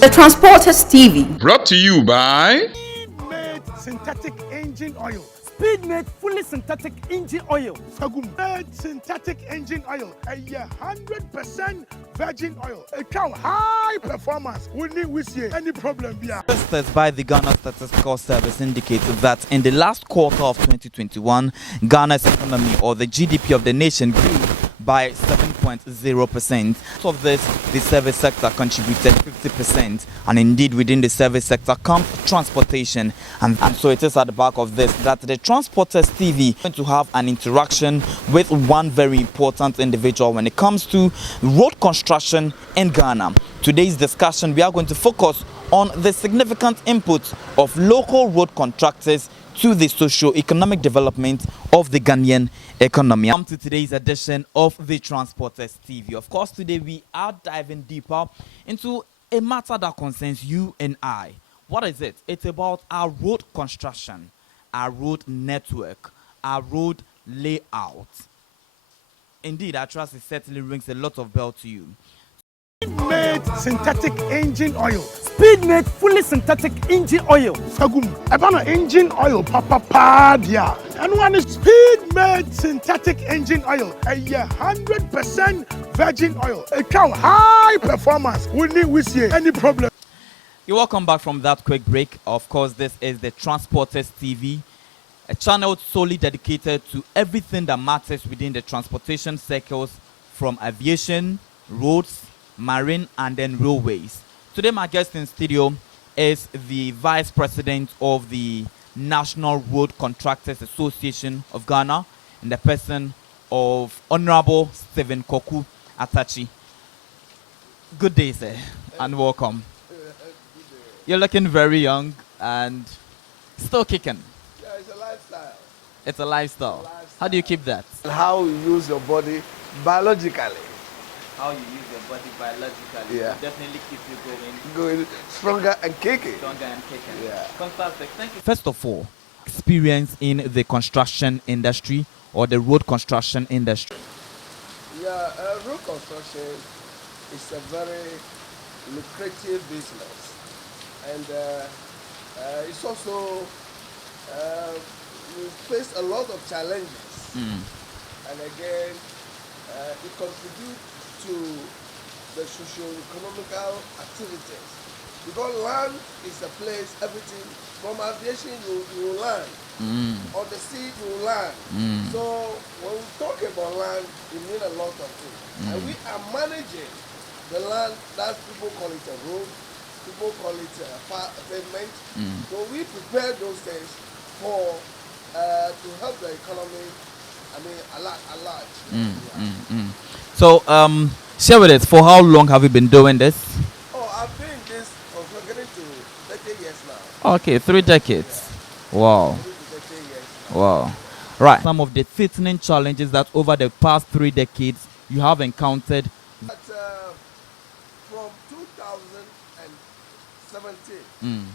The Transporters TV. Brought to you by Speed-made synthetic engine oil. Speed-made fully synthetic engine oil. Made synthetic engine oil. A 100% virgin oil. A cow high performance. We need see any problem here. Statistics by the Ghana Statistical Service indicated that in the last quarter of 2021, Ghana's economy, or the GDP of the nation, grew by 7.0%. Of this, the service sector contributed 50%, and indeed within the service sector comes transportation, and so it is at the back of this that the Transporters TV is going to have an interaction with one very important individual when it comes to road construction in Ghana. Today's discussion, we are going to focus on the significant input of local road contractors to the socio-economic development of the Ghanaian economy. Welcome to today's edition of the Transporters TV. Of course, today we are diving deeper into a matter that concerns you and I. What is it? It's about our road construction, our road network, our road layout. Indeed, I trust it certainly rings a lot of bell to you. Speed-made synthetic engine oil. Speed-made fully synthetic engine oil. About engine oil, papa, dear. And one is speed-made synthetic engine oil. A 100% virgin oil. A cow high performance. We see any problem. You're welcome back from that quick break. Of course, this is the Transporters TV, a channel solely dedicated to everything that matters within the transportation circles, from aviation, roads, marine, and then railways. Today my guest in studio is the Vice President of the National Road Contractors Association of Ghana, in the person of Honorable Stephen Koku Atachi. Good day, sir, and welcome. You're looking very young and still kicking. Yeah, it's a lifestyle. It's a lifestyle. How do you keep that? How you use your body biologically. How you use your body biologically, Yeah. will definitely keep you Going stronger and kicking. stronger and kicking. Yeah. Fantastic. Thank you. First of all, experience in the construction industry or the road construction industry. Yeah, road construction is a very lucrative business, and it's also we face a lot of challenges, and again, it contributes to the socio-economical activities, because land is a place, everything from aviation you land, on the sea you land. So when we talk about land, it means a lot of things, and we are managing the land. That people call it a road, people call it a pavement. So we prepare those things for to help the economy. I mean, a large. So, share with us, for how long have you been doing this? Oh, I've been this for getting to 30 years now. Okay, 3 decades. Wow. 30 years. Wow. Right. Some of the threatening challenges that over the past 3 decades you have encountered. But from 2017,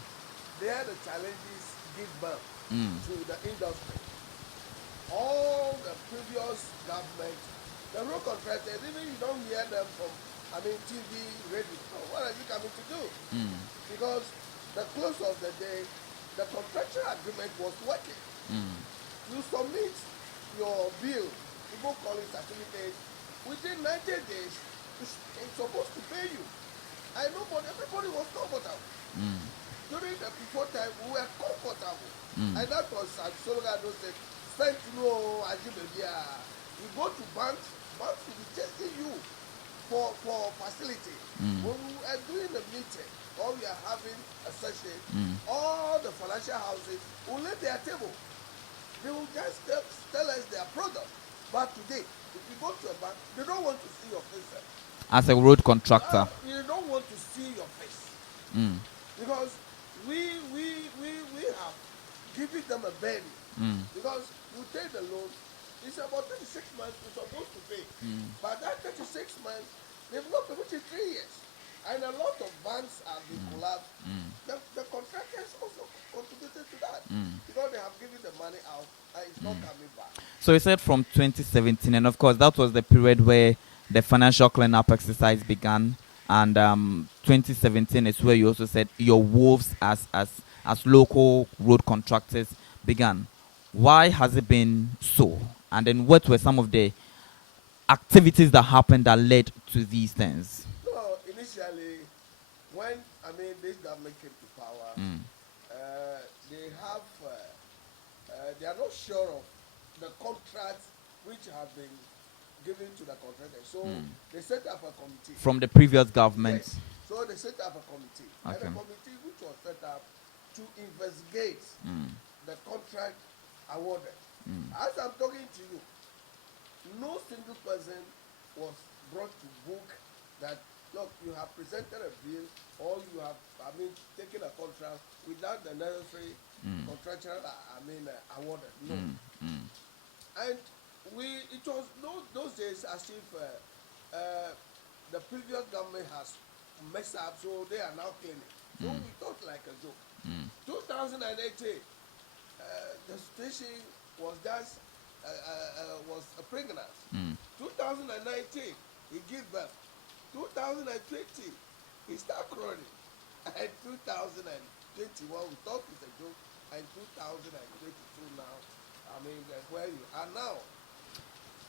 there the challenges give birth to the industry. All the previous government, the road contractors, even you don't hear them from, TV, radio. So what are you coming to do? Because the close of the day, the contractual agreement was working. You submit your bill, people call it certificate, within 90 days, it's supposed to pay you. I know, but everybody was comfortable. During the before time, we were comfortable. And that was, as Sologado said, you go to banks will be chasing you for facility. When we are doing the meeting or we are having a session, all the financial houses will leave their table. They will just tell us their product. But today, if you go to a bank, they don't want to see your face. As a road contractor. You don't want to see your face. Because we have given them a belly. Because you take the loan, it's about 36 months you're supposed to pay. But that 36 months, they've not paid within 3 years. And a lot of banks have been collapsed. The contractors also contributed to that. Because they have given the money out and it's not coming back. So you said from 2017, and of course that was the period where the financial cleanup exercise began. and 2017 is where you also said your wolves as local road contractors began. Why has it been so? And then what were some of the activities that happened that led to these things? No, initially, when this government came to power, they are not sure of the contracts which have been given to the contractors. So they set up a committee. From the previous government? Yes. So they set up a committee. Okay. And a committee which was set up to investigate the contract awarded. As I'm talking to you, no single person was brought to book that, look, you have presented a bill or you have, taken a contract without the necessary contractual, awarded. No. And it was those days as if the previous government has messed up, so they are now claiming. So we thought like a joke. 2018, the station was just was a pregnant. 2019, he gave birth. 2020, he started crawling. And 2021, we thought it's a joke. And 2022 now, that's where you are now.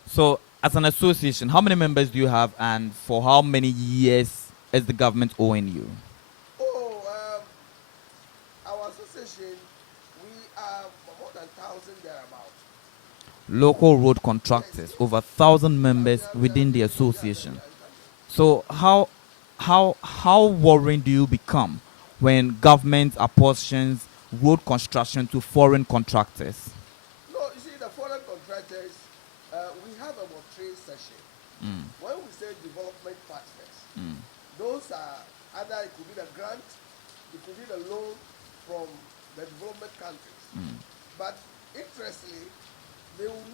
So, as an association, how many members do you have, and for how many years is the government owing you? Our association, we are more than 1,000 thereabouts. Local road contractors, over 1,000 members within the association. So, how worrying do you become when government apportions road construction to foreign contractors? No, you see, the foreign contractors, we have about 3 sessions. When we say development partners, those are either it could be the grant, it could be the loan from the development countries. But interestingly, they will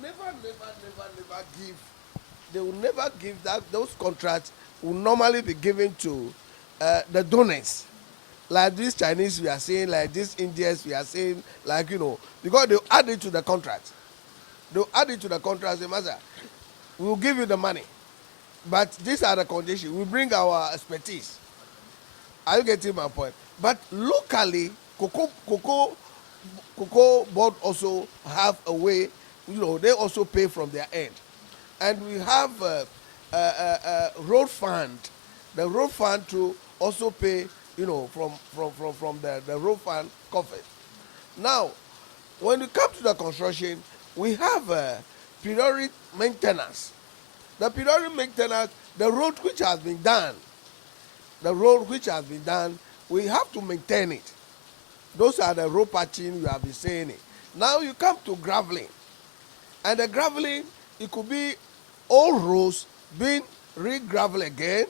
never give that. Those contracts will normally be given to the donors. Like these Chinese we are saying, like these Indians we are saying, because they add it to the contract. They'll add it to the contract, say, Master, we'll give you the money. But these are the conditions. We bring our expertise. Are you getting my point? But locally, cocoa board also have a way, they also pay from their end. And we have a road fund. The road fund to also pay, from the road fund coffers. Now, when you come to the construction, we have periodic maintenance. The periodic maintenance, the road which has been done, we have to maintain it. Those are the road patching you have been saying it. Now you come to graveling. And the graveling, it could be old roads being re-graveled again,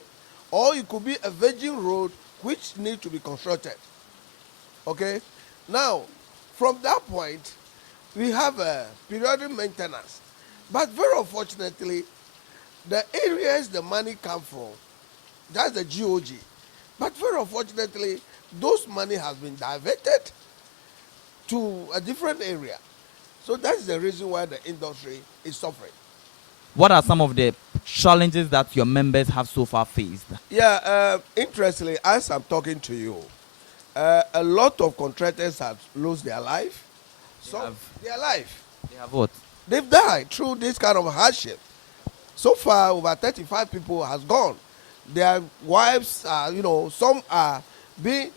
or it could be a virgin road which need to be constructed. Okay? Now, from that point, we have a periodic maintenance. But very unfortunately, the areas the money come from, that's the GOG. But very unfortunately, those money has been diverted to a different area. So that's the reason why the industry is suffering. What are some of the challenges that your members have so far faced? Yeah, interestingly, as I'm talking to you, a lot of contractors have lost their life. Their life. They have what? They've died through this kind of hardship. So far, over 35 people has gone. Their wives are, some are being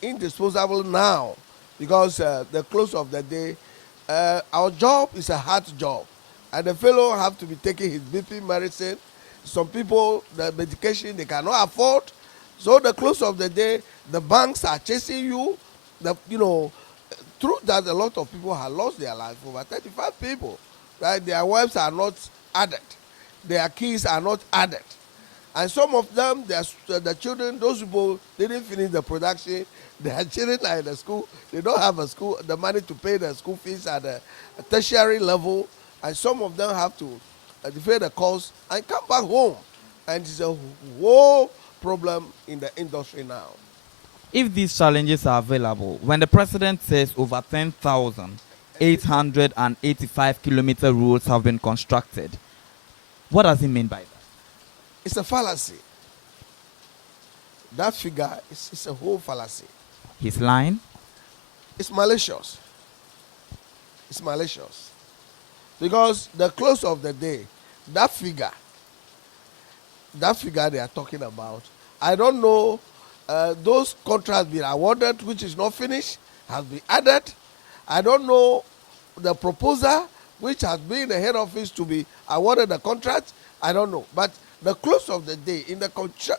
indisposable now because the close of the day. Our job is a hard job. And the fellow have to be taking his BP medicine. Some people, the medication they cannot afford. So the close of the day, the banks are chasing you. Through that, a lot of people have lost their life. Over 35 people, right? Their wives are not added. Their kids are not added. And some of them, the children, those people didn't finish the production. Their children are in the school. They don't have the money to pay the school fees at a tertiary level. And some of them have to defray the cost and come back home. And it's a whole problem in the industry now. If these challenges are available, when the president says over 10,885 kilometer roads have been constructed, what does he mean by that? It's a fallacy. that figure is a whole fallacy. He's lying? It's malicious. It's malicious. Because the close of the day, that figure they are talking about, I don't know, those contracts being awarded, which is not finished, has been added. I don't know the proposal, which has been in the head office to be awarded the contract. I don't know. But the close of the day, in the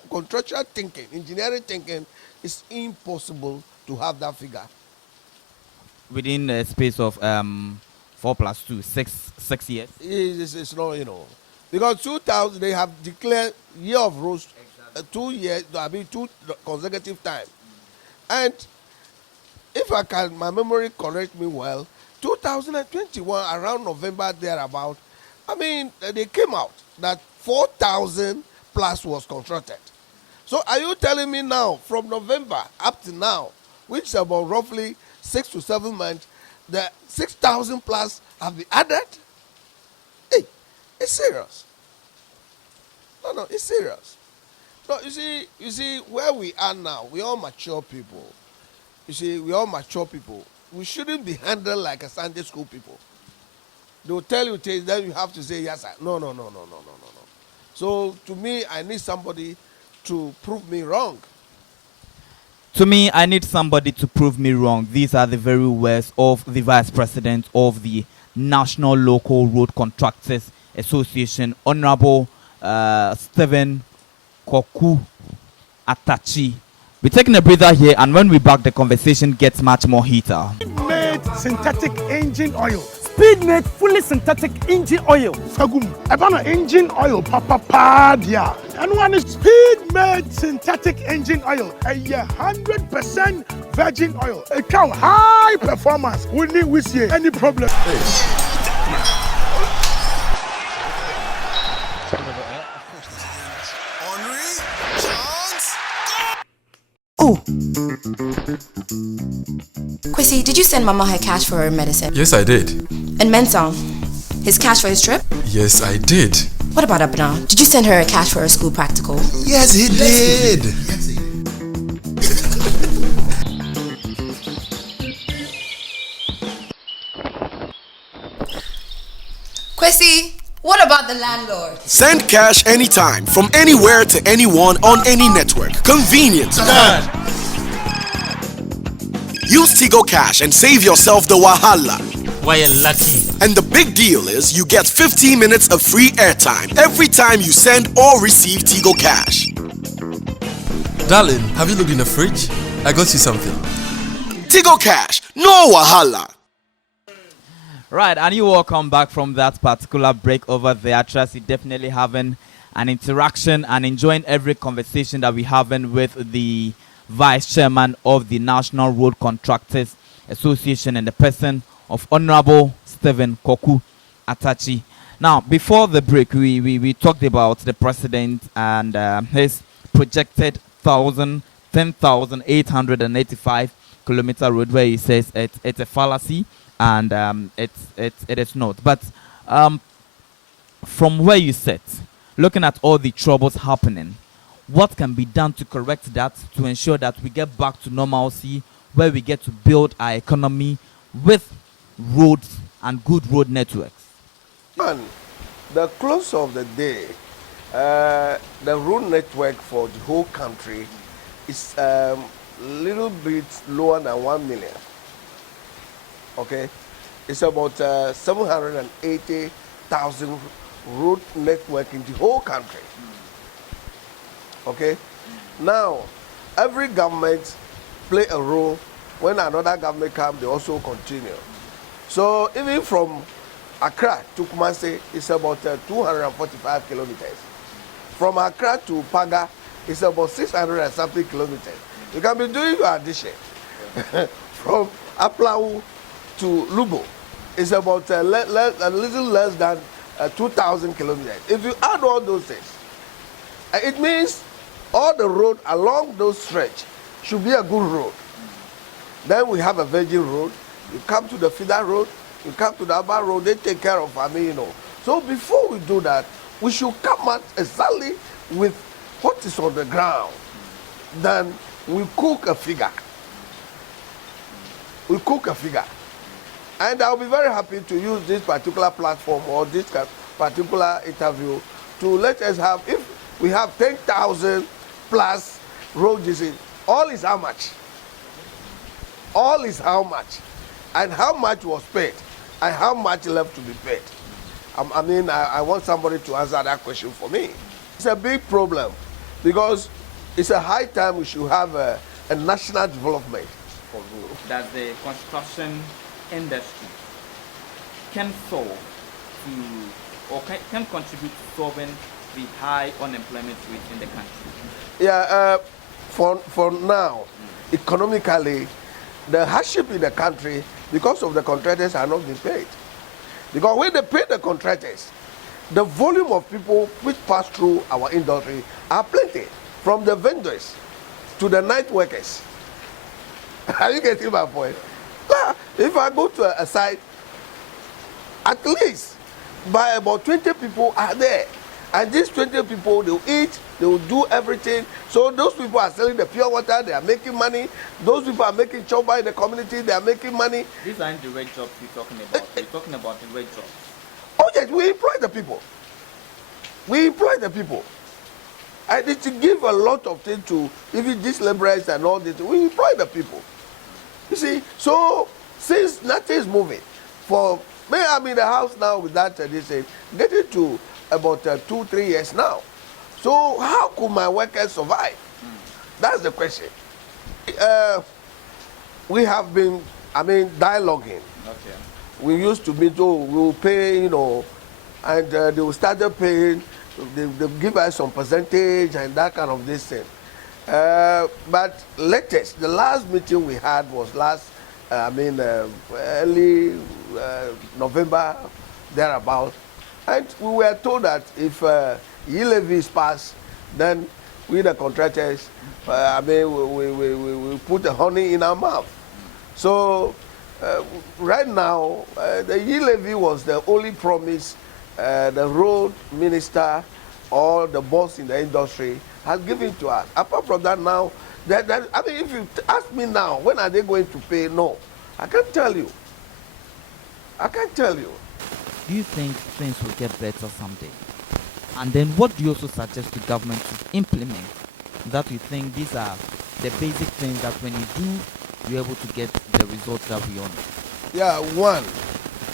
contractual thinking, engineering thinking, it's impossible to have that figure. Within a space of 4 plus 2, 6 years? It's not, because 2000, they have declared year of roast, 2 years, 2 consecutive times. And if my memory correct me well, 2021, around November, thereabout, they came out that 4,000 plus was constructed. So are you telling me now, from November up to now, which is about roughly 6 to 7 months, the 6,000 plus have been added? Hey, it's serious. No, it's serious. No, you see, where we are now, we all mature people. You see, we all mature people. We shouldn't be handled like a Sunday school people. They'll tell you things, then you have to say yes, sir. No. So to me, I need somebody to prove me wrong. To me, I need somebody to prove me wrong. These are the very words of the Vice President of the National Local Road Contractors Association, Honorable Stephen Koku Atachi. We're taking a breather here, and when we back, the conversation gets much more heated. Speed-made synthetic engine oil. Speed-made fully synthetic engine oil. Sagum. Ebana engine oil. Papa dia. And one is speed-made synthetic engine oil. A 100% virgin oil. A cow high performance. We need we see any problem. Oh. Kwesi, did you send Mama her cash for her medicine? Yes, I did. And Mensong, his cash for his trip? Yes, I did. What about Abna? Did you send her a cash for her school practical? Yes, he did. Kwesi, what about the landlord? Send cash anytime, from anywhere to anyone on any network. Convenient. Use Tigo Cash and save yourself the wahala. Why you're lucky. And the big deal is you get 15 minutes of free airtime every time you send or receive Tigo Cash. Darling, have you looked in the fridge? I got you something. Tigo Cash, no wahala. Right, and you welcome back from that particular break over there. Trust you definitely having an interaction and enjoying every conversation that we're having with the Vice Chairman of the National Road Contractors Association and the person of Honorable Stephen Koku Atachi. Now, before the break, we talked about the President and his projected 10,885 kilometer road, where he says it's a fallacy. And it is not. But from where you sit, looking at all the troubles happening, what can be done to correct that, to ensure that we get back to normalcy, where we get to build our economy with roads and good road networks? And the close of the day, the road network for the whole country is a little bit lower than 1 million. Okay, it's about 780,000 road network in the whole country. Okay, now every government play a role. When another government comes, they also continue. So even from Accra to Kumasi, it's about 245 kilometers. From Accra to Paga, it's about 600 and something kilometers. You can be doing your addition. From Aplau to Lubo, it's about a little less than 2,000 kilometers. If you add all those things, it means all the road along those stretch should be a good road. Then we have a virgin road. You come to the feeder road, you come to the upper road, they take care of So before we do that, we should come out exactly with what is on the ground. then we cook a figure. We cook a figure. And I'll be very happy to use this particular platform or this particular interview to let us have, if we have 10,000 plus road disease, all is how much? All is how much? And how much was paid? And how much left to be paid? I want somebody to answer that question for me. It's a big problem because it's a high time we should have a national development for road. That the construction industry can solve to, or can contribute to solving the high unemployment rate in the country? Yeah, for now, economically, the hardship in the country because of the contractors are not being paid. Because when they pay the contractors, the volume of people which pass through our industry are plenty, from the vendors to the night workers. Are you getting my point? If I go to a site, at least by about 20 people are there. And these 20 people, they will eat, they will do everything. So those people are selling the pure water, they are making money. Those people are making choba in the community, they are making money. These aren't the red jobs we're talking about. We're talking about the red jobs. Oh yes, we employ the people. We employ the people. And it will give a lot of things to, even these laborers and all this, we employ the people. You see, so since nothing is moving, for me, I'm in the house now with that, they say, getting to about 2-3 years now. So how could my workers survive? That's the question. We have been, dialoguing. Okay. We used to be told we will pay, and they will start paying. They give us some percentage and that kind of this thing. But latest, the last meeting we had was early November, thereabout. And we were told that if e-levy is passed, then we the contractors, we put the honey in our mouth. So right now, the e-levy was the only promise the road minister or the boss in the industry has given to us. Apart from that now, if you ask me now, when are they going to pay? No, I can't tell you. I can't tell you. Do you think things will get better someday? And then what do you also suggest the government to implement that you think these are the basic things that when you do, you're able to get the results that we want? Yeah, one,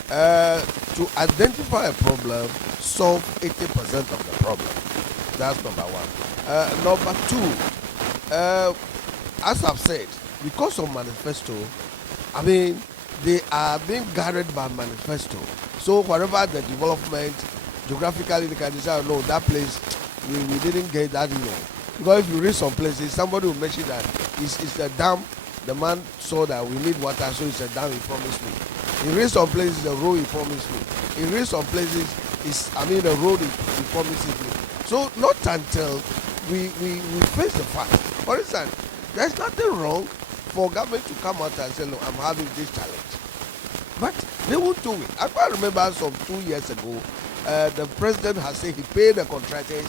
to identify a problem, solve 80% of the problem. That's number one. Number two, as I've said, because of manifesto, they are being guided by manifesto. So wherever the development, geographically, they can decide, no, that place, we didn't get that, Because if you read some places, somebody will mention that it's a dam. The man saw that we need water, so it's a dam he promised me. He read some places, the road he promised me. He read some places, the road he promised me. So not until we face the fact. For instance, there's nothing wrong for government to come out and say, look, I'm having this challenge. But they won't do it. I quite remember some 2 years ago, the president has said he paid the contractors.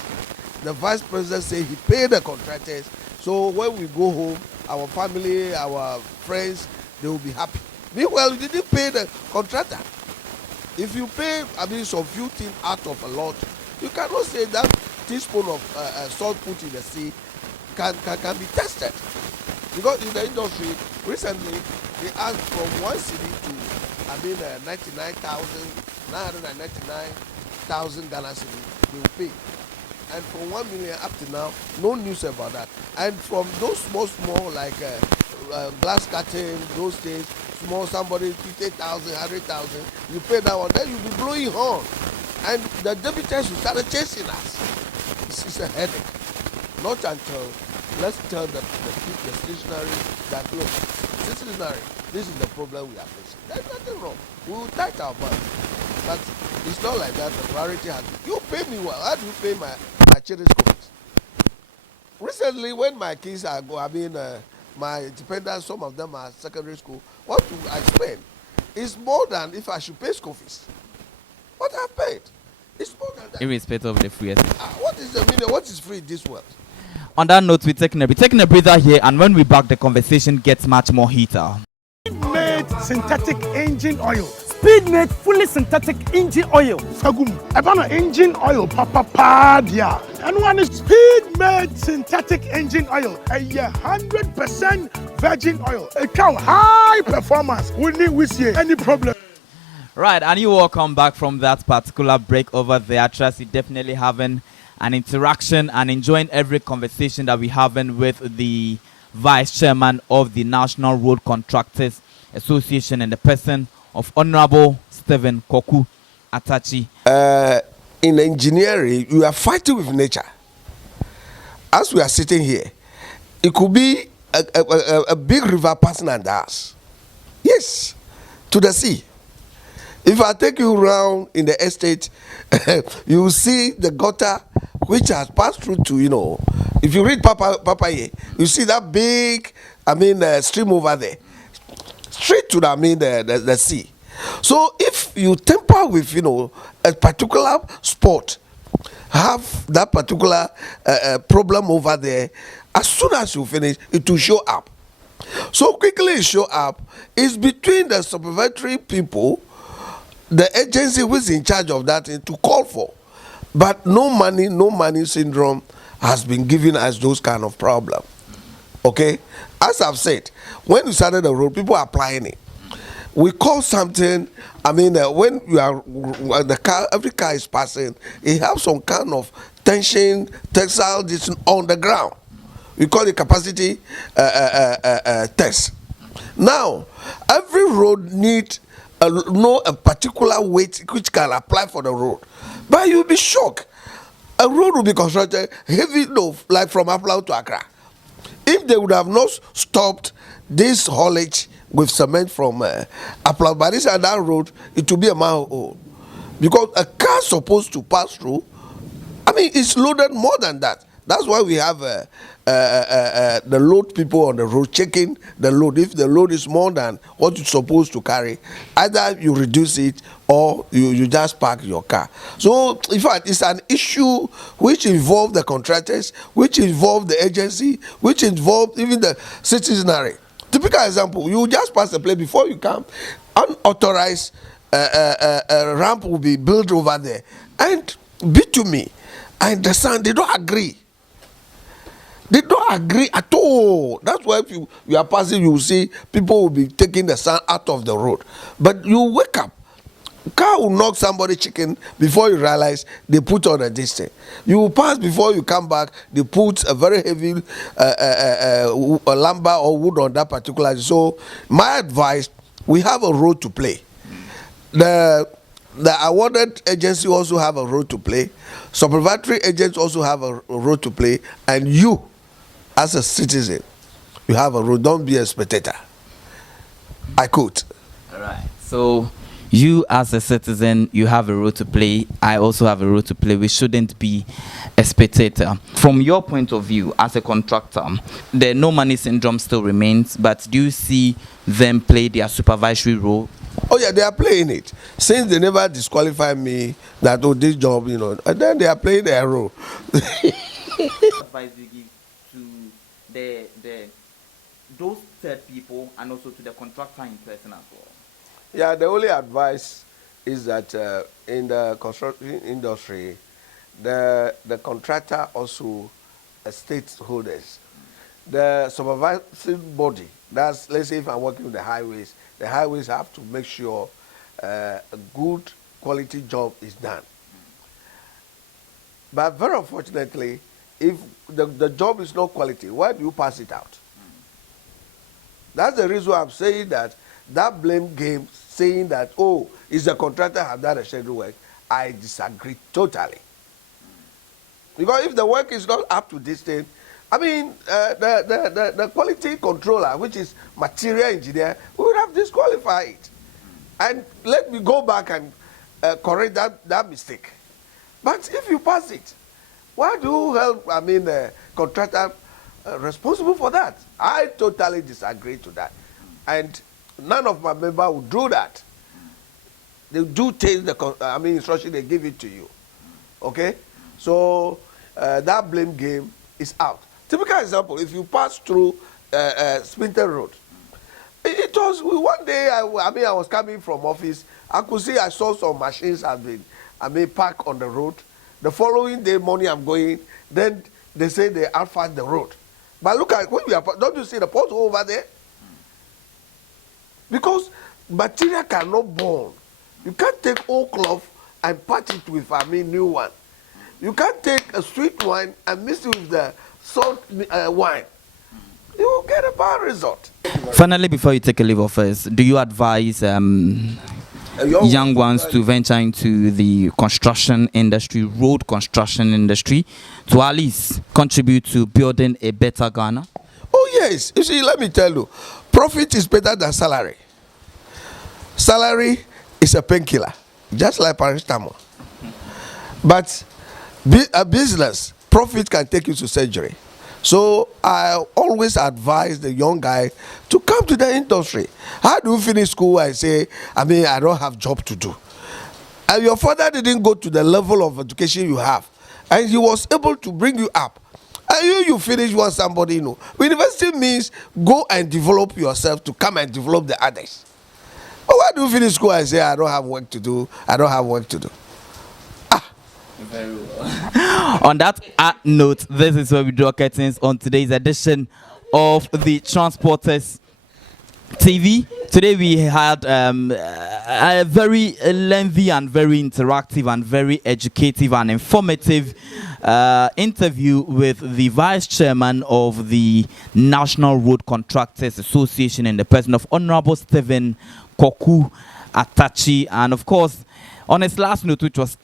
The vice president said he paid the contractors. So when we go home, our family, our friends, they will be happy. Meanwhile, you didn't pay the contractor. If you pay, some few things out of a lot, you cannot say that teaspoon of salt put in the sea can be tested. Because in the industry, recently, they asked from 1 city to 999,000 Ghana cedi, they will pay. And from 1 million up to now, no news about that. And from those small like glass curtain, those days, small somebody 50,000, 100,000, you pay that one, then you'll be blowing horn. And the debitors will start chasing us. It's a headache. Not until let's tell the stationary that look, stationary, this is the problem we are facing. There's nothing wrong. We will tight our band. But it's not like that. The priority has been. You pay me well. How do you pay my children's school fees? Recently, when my kids are my dependents, some of them are secondary school, what do I spend? It's more than if I should pay school fees. What I paid. It's more than that. Irrespective of the free estate. What is the meaning? What is free in this world? On that note, we're taking a breather here, and when we back, the conversation gets much more heater. Speed-made synthetic engine oil. Speed-made fully synthetic engine oil. Sagum. Ebana engine oil papa dia. And one is speed-made synthetic engine oil. A 100% virgin oil. A cow high performance. We see any problem. Right, and you all come back from that particular break over there. Trust you definitely having an interaction and enjoying every conversation that we're having with the Vice Chairman of the National Road Contractors Association and the person of Honorable Stephen Koku Atachi. In engineering, you are fighting with nature. As we are sitting here, it could be a big river passing under us. Yes, to the sea. If I take you around in the estate, you will see the gutter which has passed through to, if you read Papaye, you see that big, stream over there. Straight to the sea. So if you temper with, a particular spot, have that particular problem over there, as soon as you finish, it will show up. So quickly it show up, it's between the supervisory people, the agency who is in charge of that thing to call for. But no money syndrome has been giving us those kind of problems. Okay? As I've said, when we started the road, people are applying it. We call something, when you are, every car is passing, it has some kind of tension, tensile, this on the ground. We call it capacity test. Now, every road needs a particular weight which can apply for the road. But you'll be shocked. A road will be constructed heavy load, like from Aplau to Accra. If they would have not stopped this haulage with cement from Aplau, by this and that road, it will be a mile old. Because a car supposed to pass through, it's loaded more than that. That's why we have the load people on the road checking the load. If the load is more than what you're supposed to carry, either you reduce it or you just park your car. So, in fact, it's an issue which involves the contractors, which involves the agency, which involves even the citizenry. Typical example, you just pass the place before you come, unauthorized ramp will be built over there. And bitumen, I understand, they don't agree. They don't agree at all. That's why if you are passing, you will see people will be taking the sand out of the road. But you wake up, car will knock somebody chicken before you realize they put on a distance. You will pass before you come back, they put a very heavy lumber or wood on that particular. So my advice, we have a role to play. The awarded agency also have a role to play. Supervisory agents also have a role to play. And you, as a citizen, you have a role. Don't be a spectator. I quote. All right. So you, as a citizen, you have a role to play. I also have a role to play. We shouldn't be a spectator. From your point of view, as a contractor, the no money syndrome still remains. But do you see them play their supervisory role? Oh yeah, they are playing it. Since they never disqualify me that this job, and then they are playing their role. Advice you give to those third people and also to the contractor in person as well? Yeah, the only advice is that in the construction industry, the contractor also stakeholders. The supervising body, that's, let's say if I'm working with the highways have to make sure a good quality job is done. But very unfortunately, if the job is not quality, why do you pass it out? That's the reason I'm saying that blame game, saying that, it's the contractor have done a scheduled work, I disagree totally. Because if the work is not up to this thing, the quality controller, which is material engineer, would have disqualified it. And let me go back and correct that mistake. But if you pass it, why do you help, the contractor responsible for that? I totally disagree to that. And none of my members will do that. They do take the instruction, they give it to you. Okay? So that blame game is out. Typical example, if you pass through Spinter Road, it was one day, I was coming from office, I saw some machines have been parked on the road. The following day morning I'm going, then they say they outfast the road. But look at, when we are, don't you see the pothole over there? Because material cannot burn. You can't take old cloth and patch it with new one. You can't take a sweet wine and mix it with the salt wine. You will get a bad result. Finally, before you take a leave of us, do you advise young ones to venture into the construction industry, road construction industry, to at least contribute to building a better Ghana? Oh yes. You see, let me tell you, profit is better than salary. Salary is a painkiller, just like paracetamol. But a business, profit can take you to surgery. So I always advise the young guy to come to the industry. How do you finish school? I say, I don't have job to do. And your father didn't go to the level of education you have, and he was able to bring you up. And you finish what somebody know. University means go and develop yourself to come and develop the others. But why do you finish school? I say, I don't have work to do. I don't have work to do. Very well. On that note, this is where we draw curtains on today's edition of the Transporters TV. Today we had a very lengthy and very interactive and very educative and informative interview with the Vice Chairman of the National Road Contractors Association in the person of Honorable Stephen Koku Atachi. And of course, on his last note, which was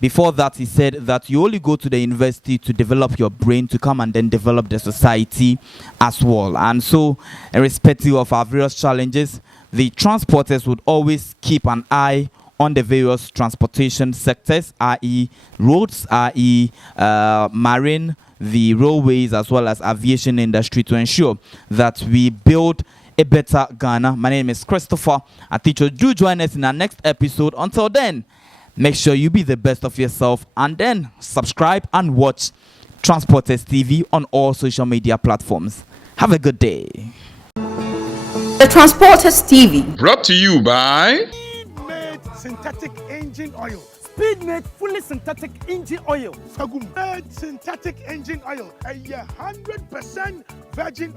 before that, he said that you only go to the university to develop your brain, to come and then develop the society as well. And so, irrespective of our various challenges, the transporters would always keep an eye on the various transportation sectors, i.e. roads, i.e. marine, the railways, as well as aviation industry, to ensure that we build a better Ghana. My name is Christopher Aticho. Do join us in our next episode. Until then, make sure you be the best of yourself, and then subscribe and watch Transporters TV on all social media platforms. Have a good day. The Transporters TV. Brought to you by Speed-made synthetic engine oil. Speed-made fully synthetic engine oil. Sagum. Made synthetic engine oil. A 100% virgin